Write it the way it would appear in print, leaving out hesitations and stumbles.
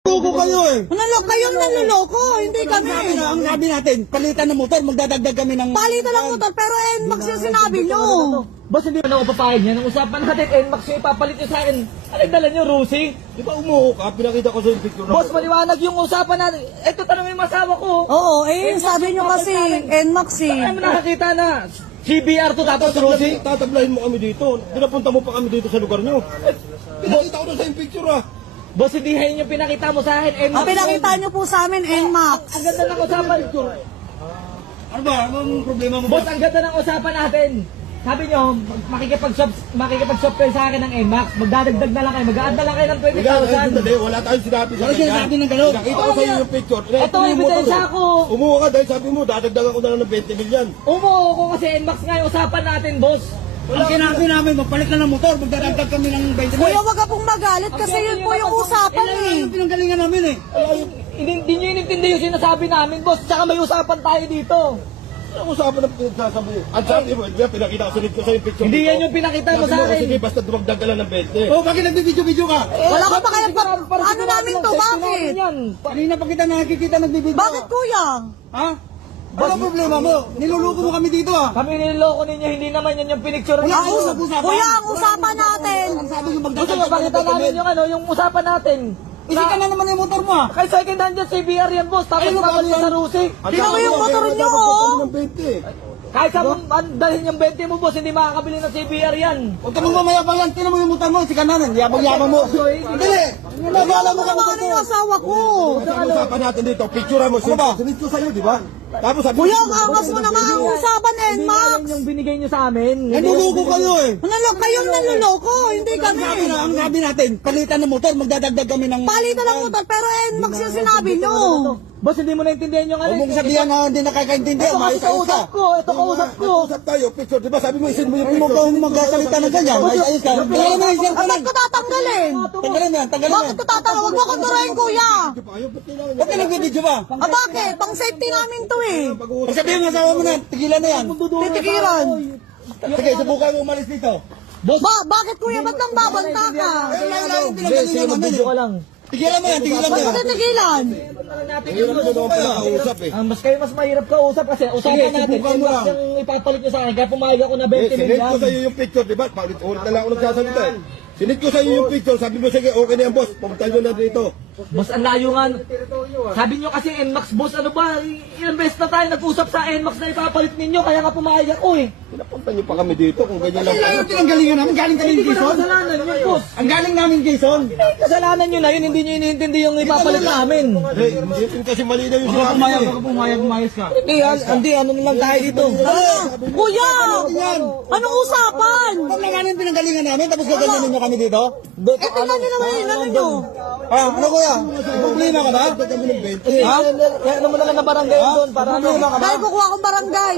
Loko kayo eh. Kayong nanloloko, hindi kami. Ang sabi natin, palitan ng motor, magdadagdag kami ng... Palitan ng motor, pero NMAX yung sinabi nyo. Boss, hindi na ako papayag yan. Ang usapan natin, NMAX yung ipapalit nyo sa akin. Ano dala nyo, Rusi? Di ba umuho ka? Pinakita ko sa yung picture na... Boss, maliwanag yung usapan natin. Ito tanongin yung masawa ko. Oo, sabi nyo kasi NMAX eh. Ano mo nakakita na? CBR to tapos Rusi? Tatablahin mo kami dito. Pinapunta mo pa kami dito sa lugar nyo. Pinakita ko na sa yung picture ah. Boss, hindi yun yung pinakita mo sa akin. NMAX. Ang pinakita nyo po sa amin, NMAX. Ang ganda ng usapan. Ano ba? Anong problema mo Boss, ba? ang ganda ng usapan natin. Sabi nyo, makikipag-shop kayo sa akin ng NMAX. Magdadagdag na lang kayo. Mag-a-add na lang kayo ng 20,000. Wala tayong sinabi sa Wala sinasabi ng gano'n. Pinakita ko sa iyo yung picture. Ito, ebidensya ko. Umuho ka dahil sabi mo, dadagdagan ko na lang ng 20 million. Umuho ko kasi NMAX nga yung usapan natin, boss. Ang sinabi namin, magpalit na ng motor, magdadagdag kami ng 20 million. Kuya, wag ka pong magalit kasi yun po yung usapan eh. Ang pinanggalingan namin eh. Hindi nyo inintindi yung sinasabi namin, boss. Tsaka may usapan tayo dito. Anong usapan ng pinagsasabi? Ang sabi mo, pinakita ko sa iyo yung picture. Hindi dito. yan yung pinakita mo Sabi sa akin. Sige, basta dumagdag ka lang ng 20. Oh, bakit nagbibidyo-video ka? Wala ka pa kaya ano namin to, bakit? Kanina pa kita nakikita nagbibidyo. Bakit kuya? Ha? Ano problema mo? Niluluko mo kami dito ah. Kami niloloko ninyo, hindi naman yan yung pinicture Wala niyo. akong usap-usapan. Kuya, ang usapan natin. Ang sabi ko Gusto magdadagdag nyo, ka pakita ng namin 20 yung yung usapan natin. Isika na naman yung motor mo ah. Kay second hand yan, CBR yan, boss. Tapos Ay, papalit ano? sa Rusi. Tingnan mo yung motor nyo, oh. Ng 20. Kahit sa dalhin yung 20 mo, boss, hindi makakabili ng CBR yan. Huwag ka mong mamaya pa yan. Tinan mo yung motor mo. Sika na nan. Yabang-yabang mo. Dali. Nagala mo ka Ano yung asawa ko? Ang usapan natin dito. Picture mo. Ano ba? Sinit ko sa'yo, di ba? Tapos sabi Kuya, ang angas mo naman ang usapan, Hindi NMAX. yan yung binigay nyo sa amin. Niluluko kayo eh. Kayong nanloloko, hindi kami. Ang sabi natin, palitan ng motor, magdadagdag kami ng... Palitan ng motor, pero NMAX yung sinabi nyo. Boss, hindi mo naintindihan yung Huwag mong sabihan na hindi nakakaintindi. Ito kasi kausap ko, ito kausap ko. Usap tayo, picture. Di ba sabi mo, isin mo yung picture. Huwag kang magkasalita ng ganyan. Ayos ka. Tanggalin mo yung cellphone. Bakit ko tatanggalin? Tanggalin mo yan, tanggalin mo Bakit yan. ko tatanggalin? Huwag mo ko turuin, kuya. Ba't ka nagbibidyo ba? Bakit? Pang safety namin to eh. Pag sabihin mo asawa mo na, tigilan na yan. Titigiran. Sige, subukan mo umalis dito. Bakit kuya? Ba't nang babanta ka? Wala yung pinagalingan namin Video ka eh. lang. Tigilan mo yan, tigilan mo Ba't yan. ko titigilan? Tigilan mo naman pinakausap eh. Mas kayo mas mahirap kausap kasi usapan natin. subukan mo lang. Yung ipapalit nyo sa akin, kaya pumayag ako na 20 Sinit ko million. sa iyo yung picture, di ba? Paulit-ulit na lang ako nagsasalita eh. Sinit ko sa iyo yung picture, sabi mo sige, okay na yan boss, pumunta nyo na dito. Boss, ang layo nga. Sabi nyo kasi NMAX, boss, ano ba? Ilang beses na tayo nag-usap sa NMAX na ipapalit ninyo, kaya nga pumayag ako eh. Pinapunta nyo pa kami dito kung ganyan lang. Ano Yung pinanggalingan namin, galing kami Hindi ko na Jason. kasalanan yun, boss. Ang galing namin Jason. Kasalanan nyo na yun, hindi nyo iniintindi yung ipapalit namin. Hindi kasi mali na yung sinabi mo eh. Pumayag ka. Hindi, ano na lang tayo dito. Kuya! Anong usapan? Huwag lang namin pinanggalingan namin, tapos gaganyanin nyo kami dito. Tingnan nyo naman yun, ano nyo? Ano kuya? Problema ka ba? Ha? Ano mo na lang na barangay doon para ano? Dahil kukuha akong barangay.